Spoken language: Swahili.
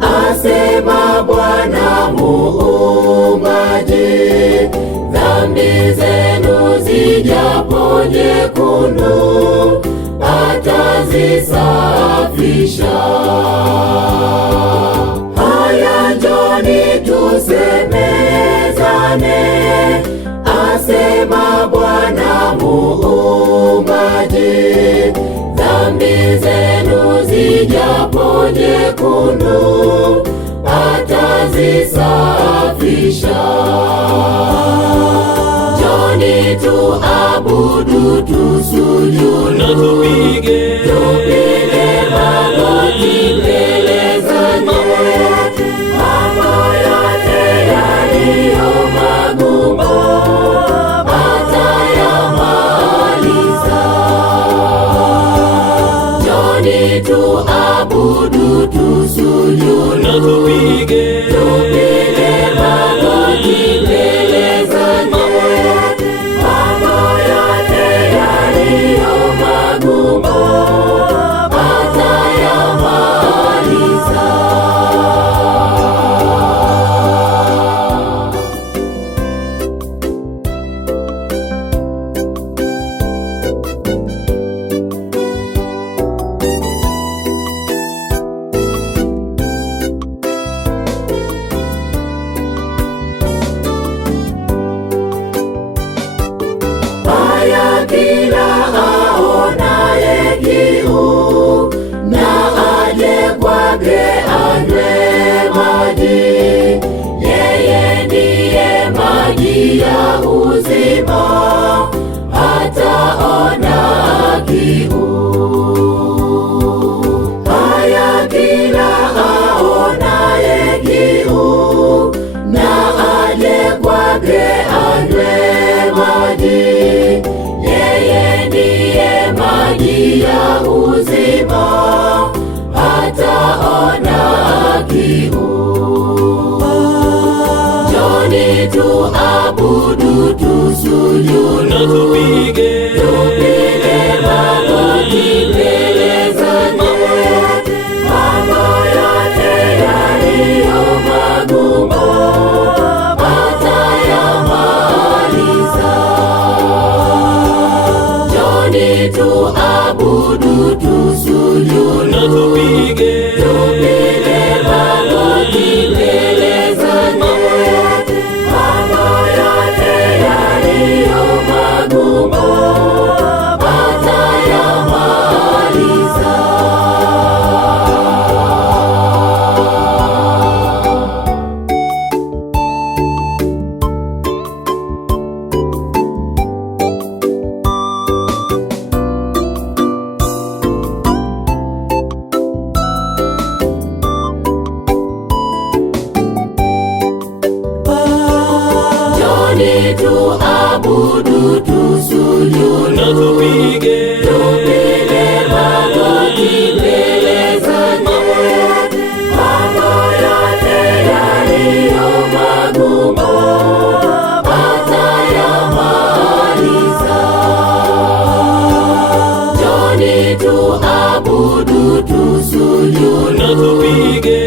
asema Bwana Muumbaji. Dhambi zenu zijapo nyekundu, atazisafisha. Haya, njoni tusemezane, asema Bwana Muumbaji. Dhambi zenu zijapo nyekundu, atazisafisha. Njoni tuabudu, tusujudu na tupige magoti mbele zake. Mambo yote yaliyo magumu atayamaliza. Njoni tuabudu, tusujudu na tupige magoti mbele zake. Mambo yote yaliyo magumu atayamaliza. Haya, kila aonaye kiu na aje kwake anywe maji. Yeye ndiye maji ya uzima, hataona kiu. Haya, kila aonaye kiu na aje kwake anywe maji. Yeye ndiye maji ya uzima, hataona kiu. Njoni tuabudu, tusujudu na tupige magoti mbele zake. Mambo yote yaliyo magumu atayamaliza. Njoni tuabudu, tusujudu na tupige magoti mbele zake. Mambo yote yaliyo magumu atayamaliza. Njoni tuabudu, tusujudu na tupige magoti mbele zake. Mambo yote yaliyo magumu atayamaliza. Njoni tuabudu, tusujudu na tupige